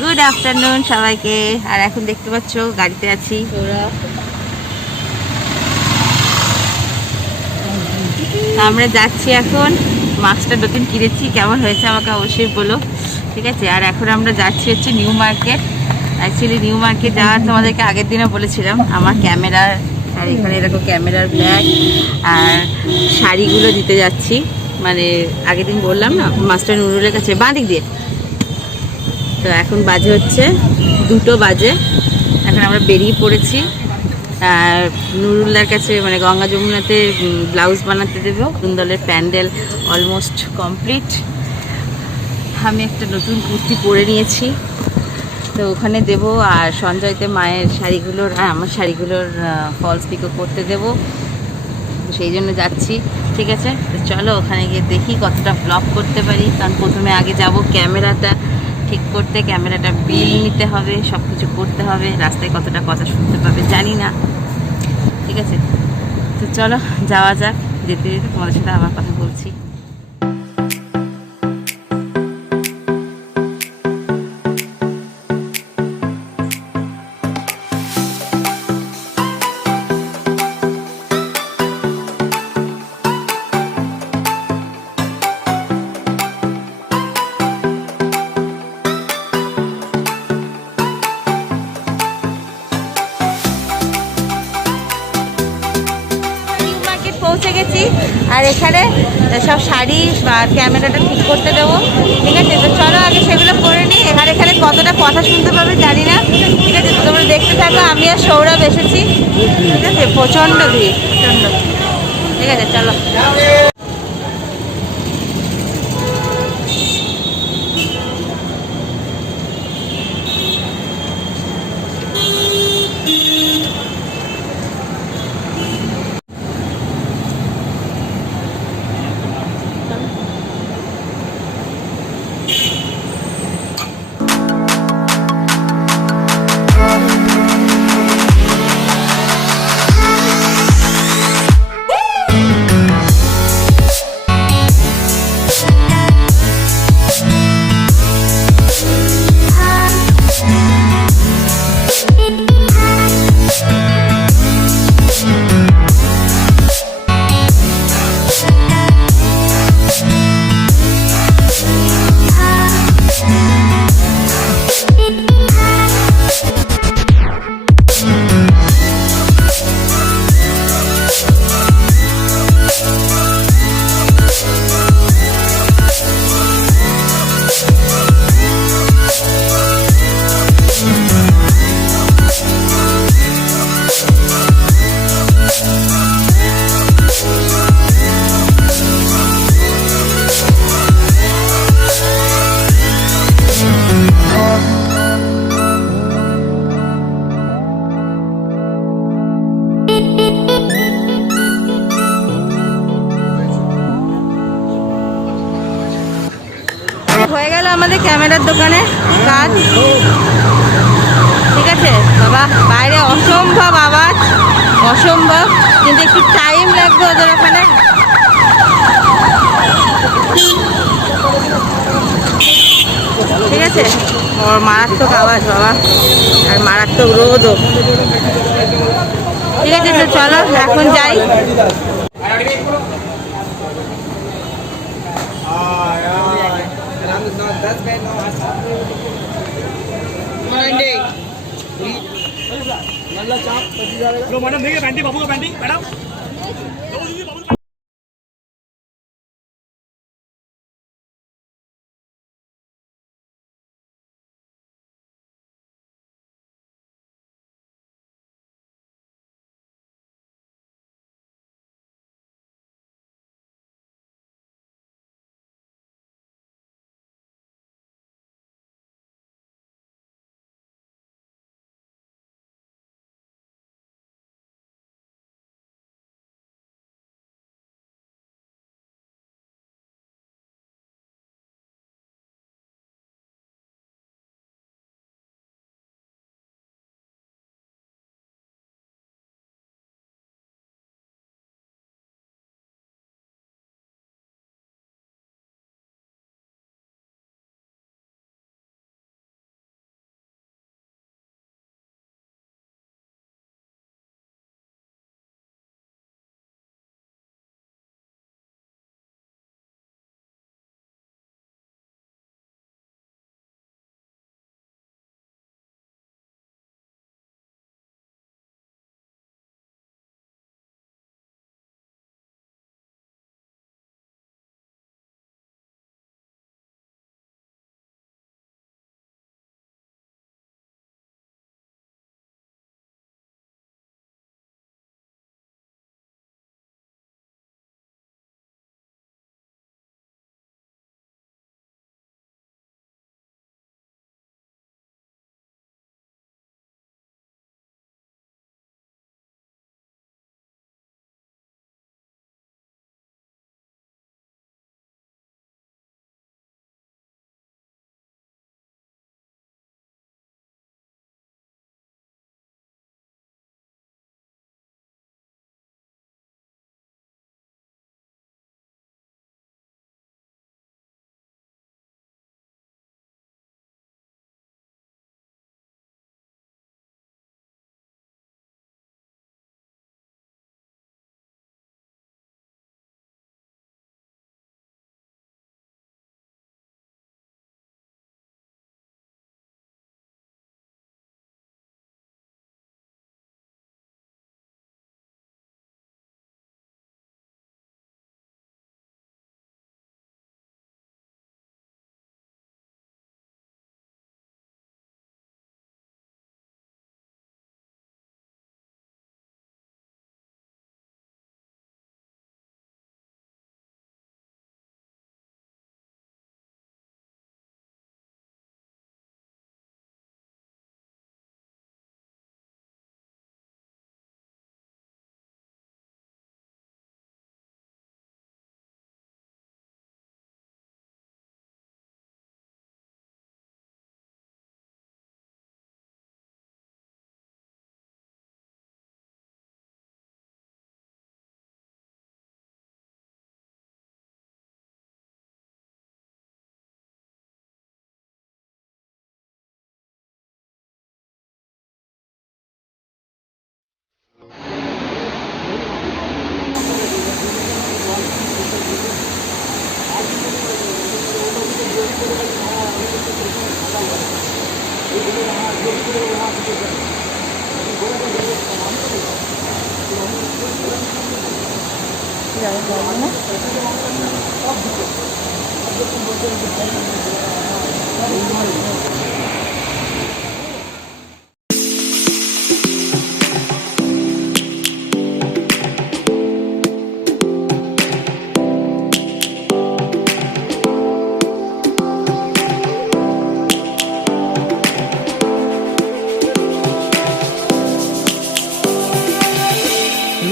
Good afternoon সবাইকে। আর এখন দেখতে পাচ্ছ গাড়িতে আছি। আমরা যাচ্ছি এখন। মাছটা নতুন কিনেছি, কেমন হয়েছে আমাকে অবশ্যই বলো, ঠিক আছে? আর এখন আমরা যাচ্ছি হচ্ছে new market. Actually new market যাওয়ার তোমাদেরকে আগের দিনও বলেছিলাম। আমার ক্যামেরার আর এখানে এরকম ক্যামেরার ব্যাগ আর শাড়িগুলো দিতে যাচ্ছি। মানে আগের দিন বললাম না, মাস্টার নুরুলের কাছে বাঁ দিক দিয়ে। তো এখন বাজে হচ্ছে 2টো বাজে। এখন আমরা বেরিয়ে পড়েছি আর নুরুল্লার কাছে, মানে গঙ্গা যমুনাতে ব্লাউজ বানাতে দেবো। সুন্দরের প্যান্ডেল অলমোস্ট কমপ্লিট। আমি একটা নতুন কুর্তি পরে নিয়েছি, তো ওখানে দেব। আর সঞ্জয়তে মায়ের শাড়িগুলোর আর আমার শাড়িগুলোর ফলস পিকো করতে দেবো, সেই জন্য যাচ্ছি। ঠিক আছে, তো চলো ওখানে গিয়ে দেখি কতটা ব্লগ করতে পারি। কারণ প্রথমে আগে যাব ক্যামেরাটা ঠিক করতে, ক্যামেরাটা বিল নিতে হবে, সব কিছু করতে হবে। রাস্তায় কতটা কথা শুনতে পাবে জানি না, ঠিক আছে? তো চলো যাওয়া যাক। যেতে যেতে তোমাদের সাথে আবার কথা বলছি। পৌঁছে গেছি আর এখানে সব শাড়ি আর ক্যামেরাটা ঠিক করতে দেবো, ঠিক আছে? তো চলো আগে সেগুলো করে নিই। আর এখানে কতটা কথা শুনতে পাবে জানি না, ঠিক আছে? তো তোমরা দেখতে থাকো। আমি আর সৌরভ এসেছি, ঠিক আছে? প্রচণ্ড ভিড়, প্রচণ্ড। ঠিক আছে, চলো। হয়ে গেল আমাদের ক্যামেরার দোকানে কাজ, ঠিক আছে? বাবা বাইরে অসম্ভব আওয়াজ, অসম্ভব, কিন্তু একটু টাইম লাগবে ওদের ওখানে। ঠিক আছে, ওর মারাত্মক আওয়াজ বাবা, আর মারাত্মক রোদও। ঠিক আছে, তো চলো এখন যাই। मैडम देखिए पैंटी बाबू का panty madam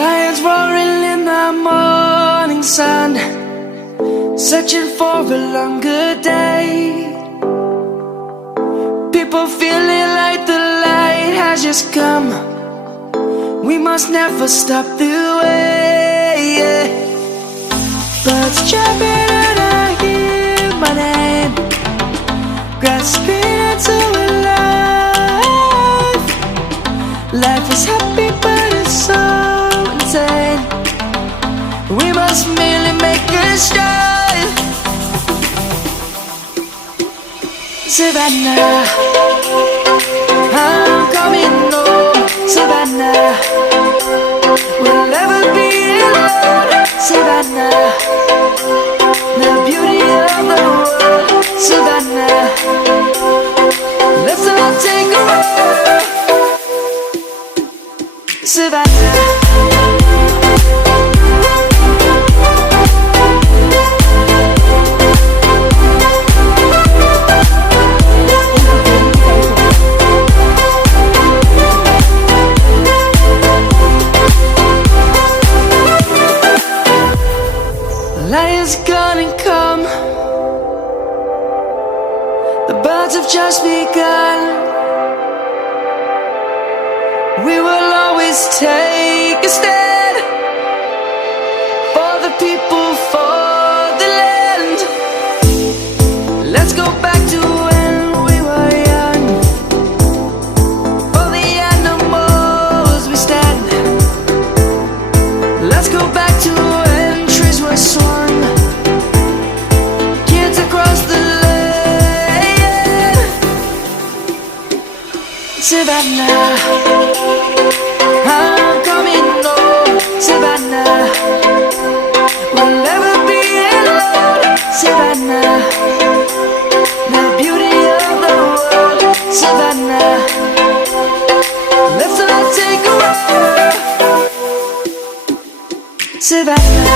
Lions roaring in the morning sun, searching for a longer day. People feeling like the light has just come. We must never stop the way. Birds chirping and I hear my name, grasping into a life. Life is happy but it's so insane. We must merely make a start. Savannah, I'm coming home. Savannah, we'll never be alone. Savannah, the beauty of the world. Savannah, let's all take a ride. Savannah. Lion's gonna come. The birds have just begun. We will always take a stand for the people, for the land. Let's go back to when we were young. For the animals we stand. Let's go back to when trees were swung, kids across the land. Savannah, I'm coming home. Savannah, we'll never be alone. Savannah, the beauty of the world. Savannah, let's all take a ride. Savannah.